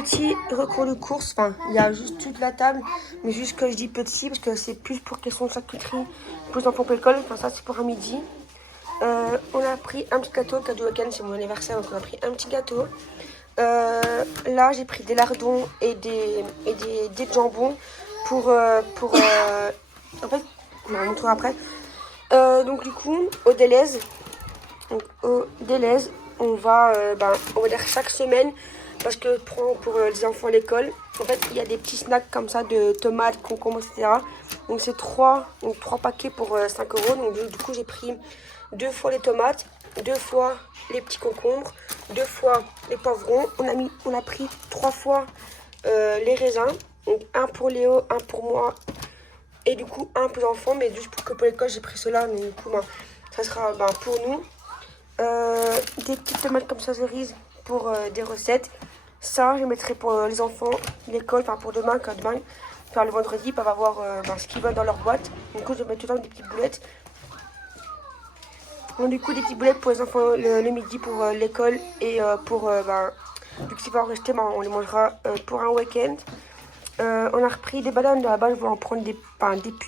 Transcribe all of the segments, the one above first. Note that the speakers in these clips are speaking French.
petit recours de course. Enfin, il y a juste toute la table. Mais juste que je dis petit parce que c'est plus pour question de charcuterie. Pour les enfants pour l'école. Enfin, ça, c'est pour un midi. On a pris un petit gâteau. Le cadeau week-end, c'est mon anniversaire. Donc, on a pris un petit gâteau. Là, j'ai pris des lardons et des jambons pour en fait, on va montrer après. Donc, du coup, au Deleuze. Donc au Deleuze, on va dire chaque semaine parce que pour les enfants à l'école, en fait il y a des petits snacks comme ça de tomates, concombres, etc. Donc c'est trois paquets pour 5 euros. Donc du coup j'ai pris 2 fois les tomates, 2 fois les petits concombres, 2 fois les poivrons. On a pris 3 fois les raisins. Donc un pour Léo, un pour moi et du coup un pour les enfants. Mais juste pour l'école j'ai pris cela. Donc du coup ça sera pour nous. Des petites tomates comme ça cerises pour des recettes. Ça, je mettrai pour les enfants, l'école, enfin pour demain, quand demain, enfin le vendredi, ils peuvent avoir ce qu'ils veulent dans leur boîte. Du coup, je vais mettre tout le temps des petites boulettes. Donc, du coup, des petites boulettes pour les enfants le midi pour l'école et vu que c'est pas en rester, on les mangera pour un week-end. On a repris des bananes de la base, je vais en prendre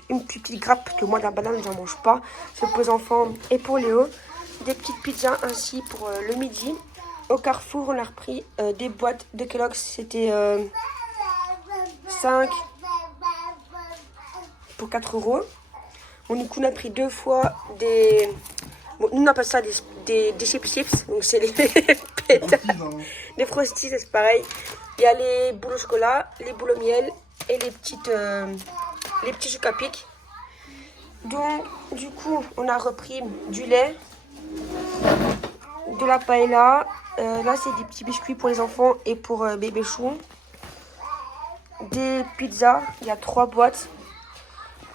une petite grappe parce que moi, de la banane, j'en mange pas. C'est pour les enfants et pour Léo. Des petites pizzas ainsi pour le midi. Au Carrefour, on a repris des boîtes de Kellogg's. C'était 5 pour 4 euros. Bon, du coup, on a pris 2 fois des... Bon, nous, on appelle ça des chips. Donc, c'est les pétards. Des frosties, c'est pareil. Il y a les boules au chocolat, les boules au miel et les petits chocs à pic. Donc, du coup, on a repris du lait, de la paella. Là, c'est des petits biscuits pour les enfants et pour bébé chou. Des pizzas, il y a 3 boîtes.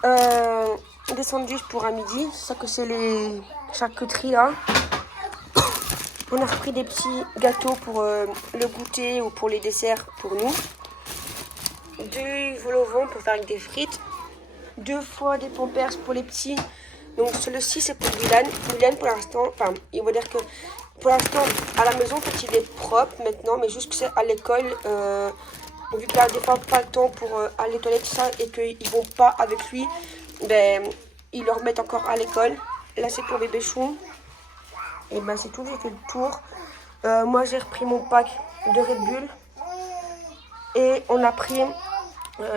Des sandwichs pour un midi. C'est ça que c'est les charcuteries là. On a repris des petits gâteaux pour le goûter ou pour les desserts pour nous. 2 vol au vent pour faire avec des frites. 2 fois des pampers pour les petits. Donc celui-ci c'est pour Dylan. Dylan pour l'instant, enfin il va dire que pour l'instant à la maison en fait, il est propre maintenant, mais juste que c'est à l'école, vu qu'il a des fois pas le temps pour aller aux toilettes tout ça et qu'ils vont pas avec lui, ben ils le remettent encore à l'école. Là c'est pour bébé chou. Et ben c'est tout, j'ai fait le tour. Moi j'ai repris mon pack de Red Bull. Et on a pris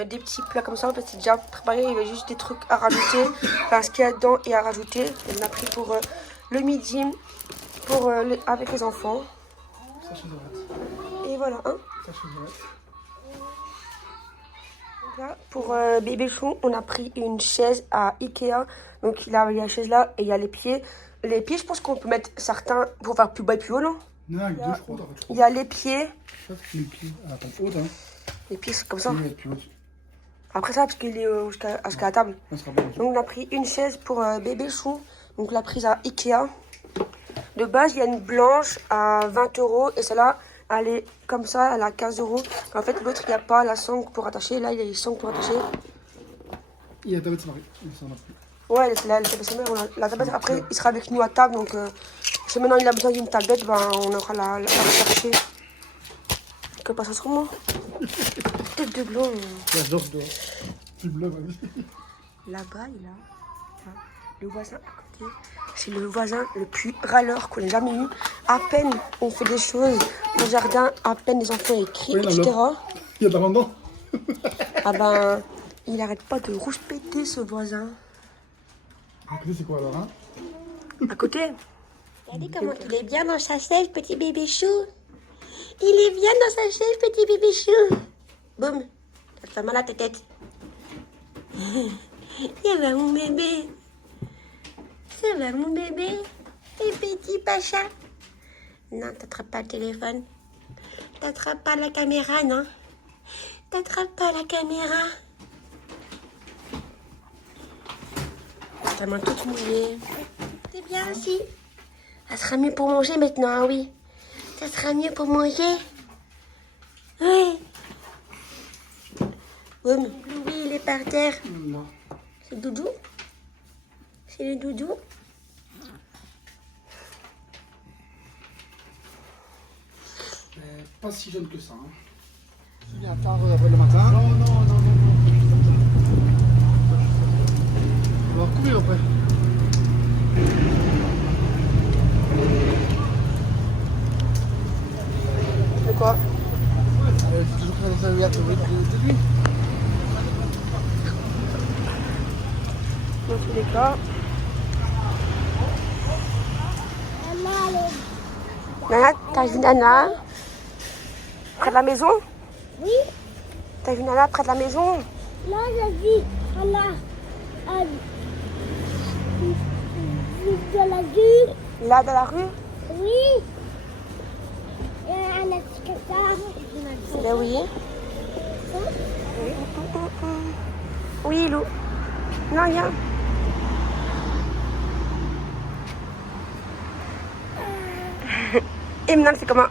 des petits plats comme ça. En fait c'est déjà préparé, il y avait juste des trucs à rajouter. Enfin ce qu'il y a dedans et à rajouter. Et on a pris pour le midi, pour, avec les enfants. Et voilà. Hein. Là, pour bébé chou, on a pris une chaise à Ikea. Donc il y a la chaise là et il y a les pieds. Les pieds, je pense qu'on peut mettre certains pour faire plus bas et plus haut, non? Non, avec 2, je crois. Il y a les pieds. Les pieds. Attends, haute, hein. Les pieds, c'est comme ça. Oui, plus haute. Après ça, parce qu'il est jusqu'à la table. Donc on a pris une chaise pour bébé chou. Donc on l'a prise à Ikea. De base, il y a une blanche à 20 euros. Et celle-là, elle est comme ça, elle a 15 euros. En fait, l'autre, il n'y a pas la sangle pour attacher. Là, il y a les sangles pour attacher. Il y a ta tablette, ça n'a plus. Ouais, la tablette, la tablette, après, il sera avec nous à table. Donc, si maintenant il a besoin d'une tablette, ben, on aura la chercher. Que passe sur moi? Tête de blond. J'adore, je dois. Plus bleu, vas-y. Là-bas, il a le voisin à côté. C'est le voisin le plus râleur qu'on ait jamais eu. À peine on fait des choses au jardin, à peine les enfants écrivent, Oui, etc. Il y a ta main dedans. Ah ben, il arrête pas de rouspéter ce voisin. À côté, c'est quoi alors, hein? À côté. Regardez comment il est bien dans sa chaise, petit bébé chou. Il est bien dans sa chaise, petit bébé chou. Boum. Ça fait mal à ta tête. Ça va mon bébé. Ça va mon bébé. Et petit pacha. Non, t'attrapes pas le téléphone. T'attrapes pas la caméra, non. T'attrapes pas la caméra. Ta main toute mouillée. C'est bien aussi. Ça sera mieux pour manger maintenant, ah oui. Ça sera mieux pour manger. Oui. Boum. Oui, il est par terre. C'est Doudou. C'est le Doudou. Pas si jeune que ça. Hein. Tu viens tard après le matin. Non, non, non, non, non. On va courir après. De quoi? C'est toujours très agréable de lui. Dans tous les cas. Nana, t'as vu Nana près de la maison? Oui, T'as vu Nana près de la maison? là j'ai vu Anna de la rue. Là, dans la rue? Oui. Et elle a dit que ça. Ben oui. Oui, Lou. Non, rien. Et maintenant, c'est comment?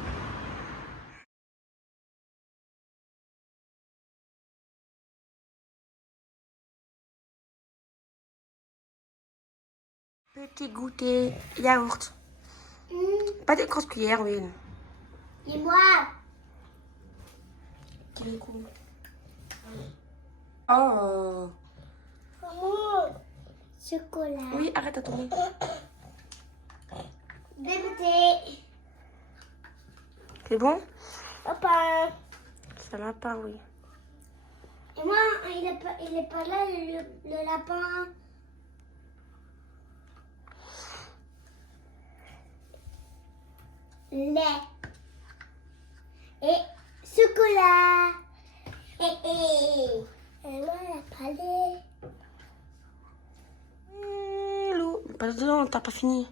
Petit goûter yaourt. Pas de grosses cuillères, oui. Et moi, Oh. comment chocolat. Oui, arrête de tourner. Bébé. C'est bon? Papa. Ça va pas, oui. Et moi, il est pas là, le lapin. Lait. Et chocolat. Et moi, il a pas lait. Lou. Pardon, t'as pas fini.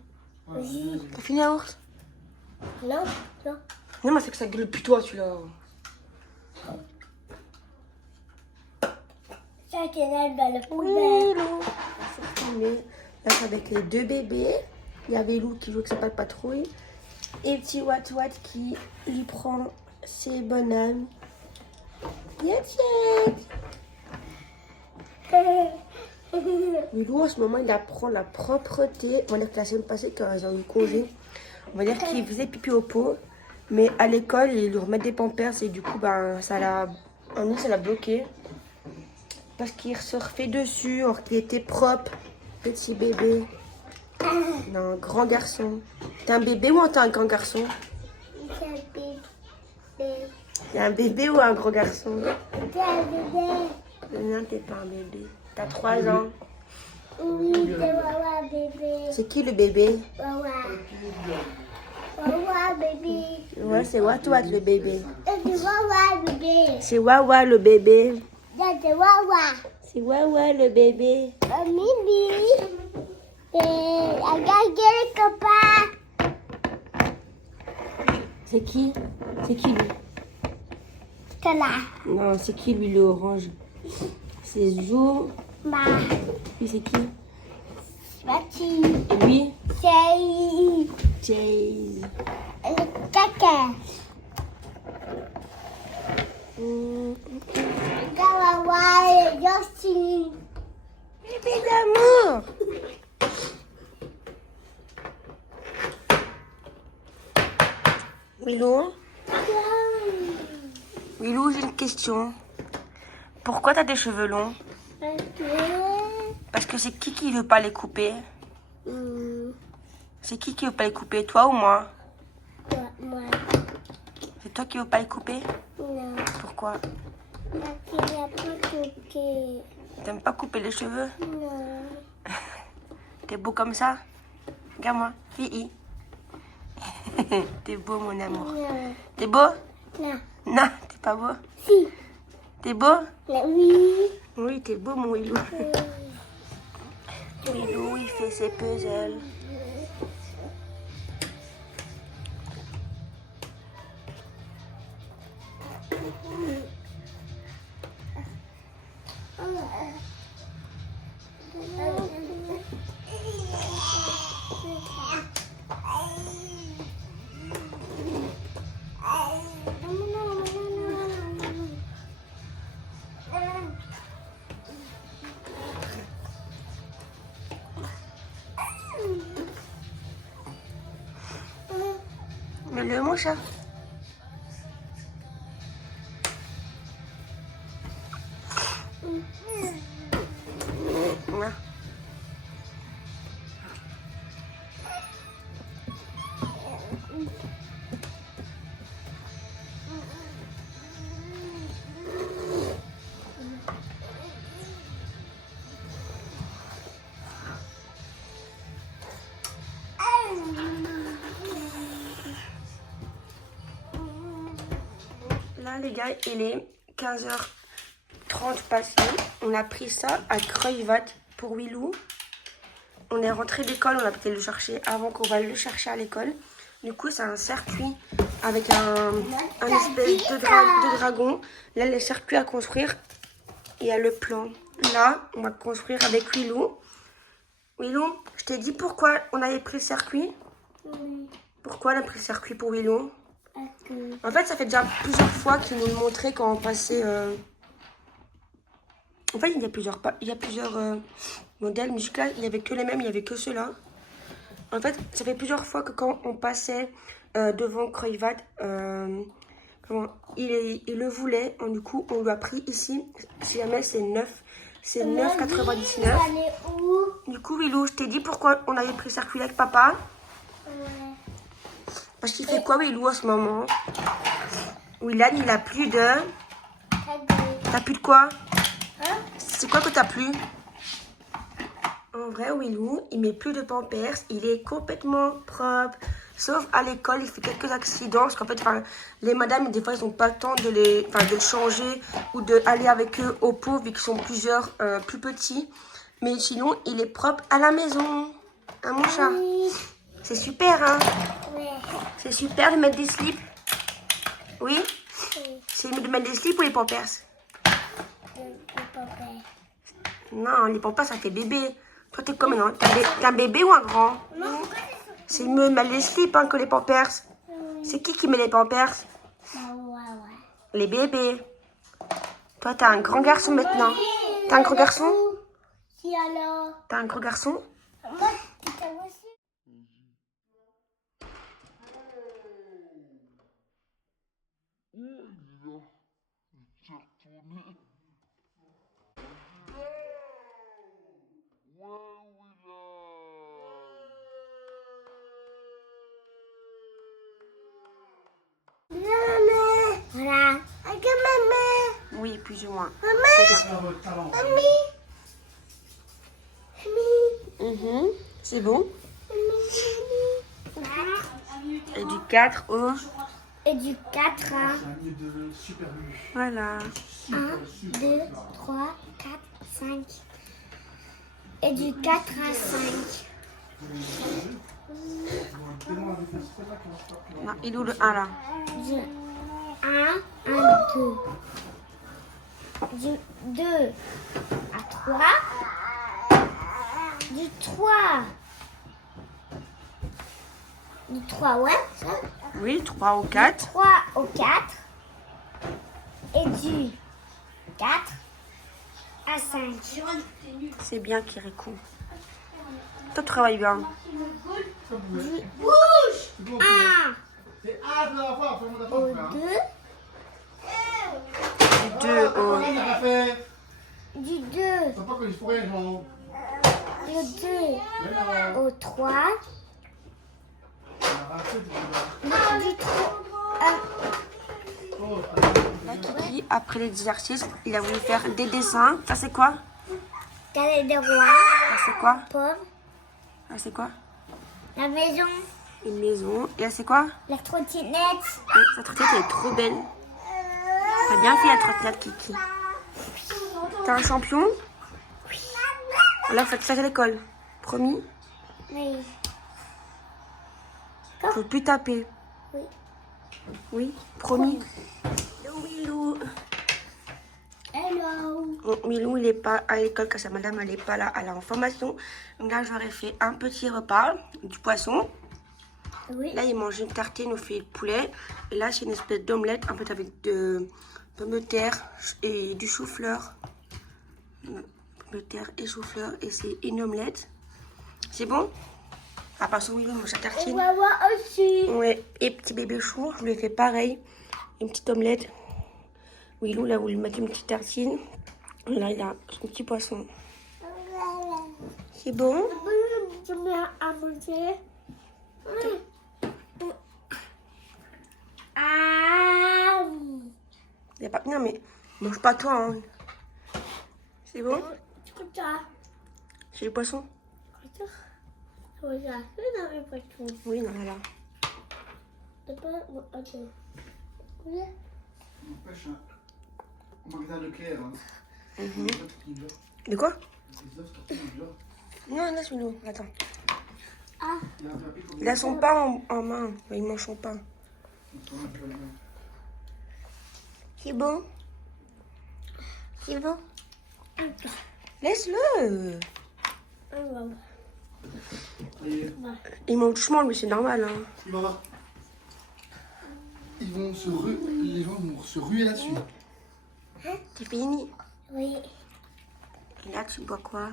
Oui. T'as fini yaourt? Non, non. Non, mais c'est que ça gueule plus toi, celui-là. Ça, c'est là dans le Oui, poubelle. Lou. C'est filmé. Là, c'est avec les deux bébés. Il y avait Lou qui joue avec sa patte patrouille. Et petit Wat Wat qui lui prend ses bananes. Yes, yes. Mais Lou, en ce moment, il apprend la propreté. On va dire que la semaine passée, quand ils ont eu congé, on va dire qu'il faisait pipi au pot. Mais à l'école, ils lui remettent des pampers et du coup, ben, ça l'a bloqué. Parce qu'il se refait dessus, alors qu'il était propre. Petit bébé. Non, grand garçon. T'es un bébé ou t'es un grand garçon? C'est un bébé. T'es un bébé ou un gros garçon? C'est un bébé. Non, t'es pas un bébé. T'as 3 ans. Oui, c'est Wawa bébé. C'est qui le bébé? Wawa. Wawa bébé. Ouais, c'est Wat Wat le bébé. C'est Wawa bébé. C'est Wawa le bébé. C'est Wawa. C'est Wawa le bébé. Mimi. Et regarde le copain. C'est qui? C'est qui lui? C'est là. Non, c'est qui lui le orange? C'est Zou. Ma. Lui, c'est qui? Bati. Et lui? C'est Chase. le caca. Wawa et Yoshi. Bébé d'amour. Willow? Willow, j'ai une question. Pourquoi t'as des cheveux longs? Parce que c'est qui veut pas les couper? C'est qui veut pas les couper? Toi ou moi? Moi. C'est toi qui veux pas les couper? Non. Pourquoi? Parce qu'il n'y a pas coupé. T'aimes pas couper les cheveux? Non. T'es beau comme ça? Regarde-moi, fille. T'es beau, mon amour. Non. T'es beau? Non. Non, t'es pas beau. Si. T'es beau? Oui. Oui, t'es beau, mon Willou. Willou, il fait ses puzzles. Mais le mon chat. gars, il est 15h30 passé. On a pris ça à Kruivat pour Willou. On est rentré d'école, on a peut-être le chercher avant qu'on va le chercher à l'école. Du coup, c'est un circuit avec un espèce de dragon. Là, les circuits à construire, il y a le plan. Là, on va construire avec Willou. Willou, je t'ai dit pourquoi on avait pris le circuit. Oui. Pourquoi on a pris le circuit pour Willou? Ok. En fait, ça fait déjà plusieurs fois qu'ils nous le montraient quand on passait... En fait, il y a plusieurs modèles. Mais jusque-là, il n'y avait que les mêmes, il n'y avait que ceux-là. En fait, ça fait plusieurs fois que quand on passait devant Kruivat, il le voulait. Du coup, on lui a pris ici. Si jamais c'est 9, c'est 9,99. Aller où? Du coup, Willou, je t'ai dit pourquoi on avait pris le circuit avec papa. Ouais. Parce qu'il fait quoi, Willou, en ce moment? Willan, il a plus de... T'as plus de quoi? Hein? C'est quoi que t'as plus? En vrai, Willou, il met plus de pampers. Il est complètement propre. Sauf à l'école, il fait quelques accidents. Parce qu'en fait, les madames, des fois, ils n'ont pas le temps de le changer ou d'aller avec eux au pot, vu qu'ils sont plusieurs plus petits. Mais sinon, il est propre à la maison. Hein, mon chat? Oui. C'est super, hein? Ouais. C'est super de mettre des slips. Oui? Oui. C'est mieux de mettre des slips ou les pampers? Le papa. Non, les pampers, ça fait bébé. Toi, t'es comme t'es un bébé ou un grand? Non. C'est mieux de mettre les slips hein, que les pampers. C'est qui met les pampers? Ouais, ouais. Les bébés. Toi, t'es un grand garçon maintenant. T'es un grand garçon? Si alors? T'es un gros garçon? Moi, t'as aussi? Maman. Voilà. Regarde maman. Oui, plus ou moins. Maman. Mamie. Mamie. C'est bon. Mamie. Et du 4 au... Et du 4 à Voilà. 1, 2, 3, 4, 5. Et du 4 à 5. Non, il est où le 1 là? Du 1 à 2. Du 2 à 3. Du 3. Du 3, ouais, ça. Oui, 3 au 4. 3 au 4. Et du 4 à 5. C'est bien, Kirikou. Toi, tu travailles bien. Du 1 C'est A de la fois, fais-moi au d'accord. 2. Du 2 au... On a fait. Du 2 C'est pas que je pourrais, genre. du 2 Mais non. au 3. On a raté, tu Du 3. vois. Là, Kiki, après les exercices, il a voulu faire des dessins. Ça, c'est quoi? Calais de roi. Ça, c'est quoi? Pomme. Ça, c'est quoi? La maison. Une maison. Et là, c'est quoi? La trottinette. Sa trottinette, elle est trop belle. T'as bien fait la trottinette, Kiki. T'es un champion? Là, faut que tu à l'école. Promis? Oui. Faut plus taper. Oui. Oui? Promis? Hello, Willou. Hello. Bon, Willou, il n'est pas à l'école car sa madame, elle n'est pas là. Elle est en formation. Donc là, j'aurais fait un petit repas, du poisson. Oui. Là, il mange une tartine au filet de poulet. Et là, c'est une espèce d'omelette, en fait, avec de pommes de terre et du chou-fleur. Pommes de terre et chou-fleur. Et c'est une omelette. C'est bon? À part ça, Willou mange sa On tartine. va voir aussi. Ouais, et petit bébé chou, je lui ai fait pareil. Une petite omelette. Willou, là, vous lui mettez une petite tartine. Et là, il a son petit poisson. C'est bon? Je mets à manger. Ah. Y a pas... Non, mais mange pas toi. Hein. C'est bon? Écoute ça. C'est le poisson? Regarde, c'est dans mes poissons. Oui, non, là. C'est pas... Attends. N'empêche, hein, au magasin Leclerc, hein, Mhm. les œufs tortillés dur. De quoi? Les œufs tortillés dur. Non, laisse-le. Attends. Ah, Il a un papier comme Il a son pain en main. Il mange son pain. C'est bon? C'est bon? Laisse-le. Il mange doucement, lui, c'est normal. Hein. Il va voir. Les gens vont se ruer là-dessus. C'est fini. oui. Et là, tu bois quoi?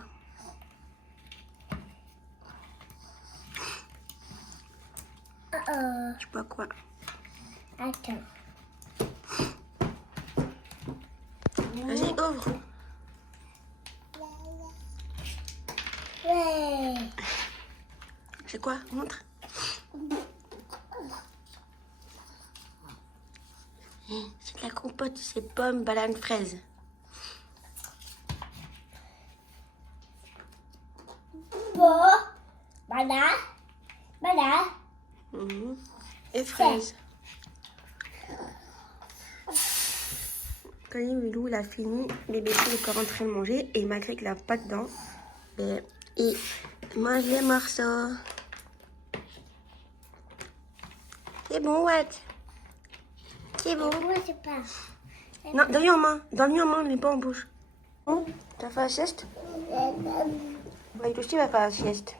Tu bois quoi? Attends. Vas-y, ouvre. Ouais. C'est quoi? Montre. C'est de la compote, c'est pommes, bananes, fraises. Bon. Banane. Banane. Mhm. Et fraises. Quand Milou il a fini, bébé il est encore en train de manger et malgré qu'il n'a pas de dents, il mange les morceaux. C'est bon, Watt. C'est bon. Moi, c'est pas. Non, donne-lui en main. Donne-lui en main, mais pas en bouche. Bon, t'as fait la sieste? Ouais, toi aussi, il va faire la sieste.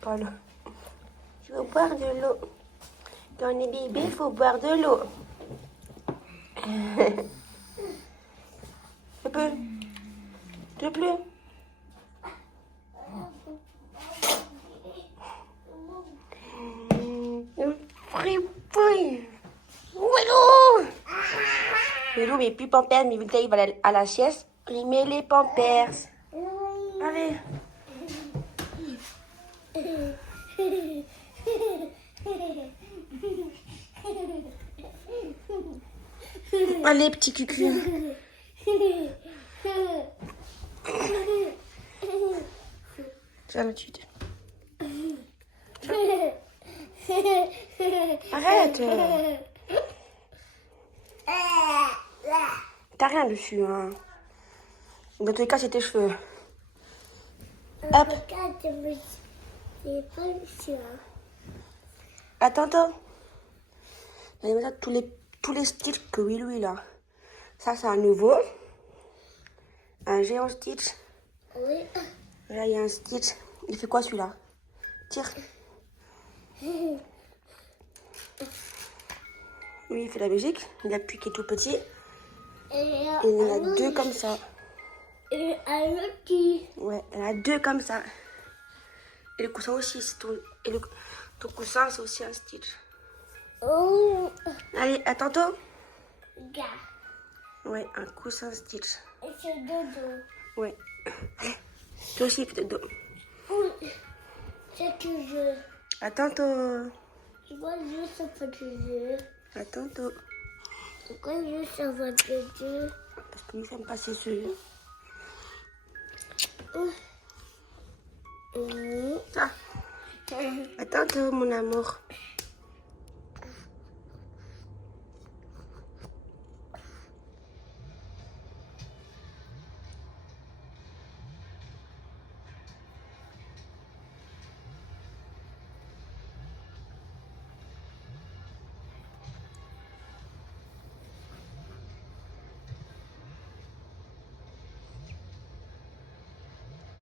Paul, tu veux boire de l'eau. Quand on est bébé, il faut boire de l'eau. Tu peux? Tu peux? Fripouille. Willow. Willow, mais plus pampers, mais vu que il va aller à la sieste, il met les pampers. Allez. Allez, petit cucu. Tiens, l'habitude. Arrête. T'as rien dessus, hein. Dans tous les cas, c'est tes cheveux. Hop. C'est pas sûr. À tantôt. Allez, maintenant, tous les stitches que Willow il a. Ça, c'est un nouveau. Un géant stitch. Oui. Là, il y a un stitch. Il fait quoi, celui-là? Tire. Oui, il fait la musique. Il appuie qui est tout petit. Et Et il y en a deux comme ça. Et un autre qui. Ouais, il y en a deux comme ça. Et le coussin aussi, c'est ton... Et ton coussin, c'est aussi un stitch. Oh. Allez, à tantôt. Gars. Ouais, un coussin stitch. Et c'est dodo. Ouais. Toi aussi, fais de dos. Oui. C'est que je. À tantôt. Moi, je sais pas que je. À tantôt. Pourquoi je sais pas que je. Parce que lui, ça me passe ses yeux. Ah. À tantôt, mon amour.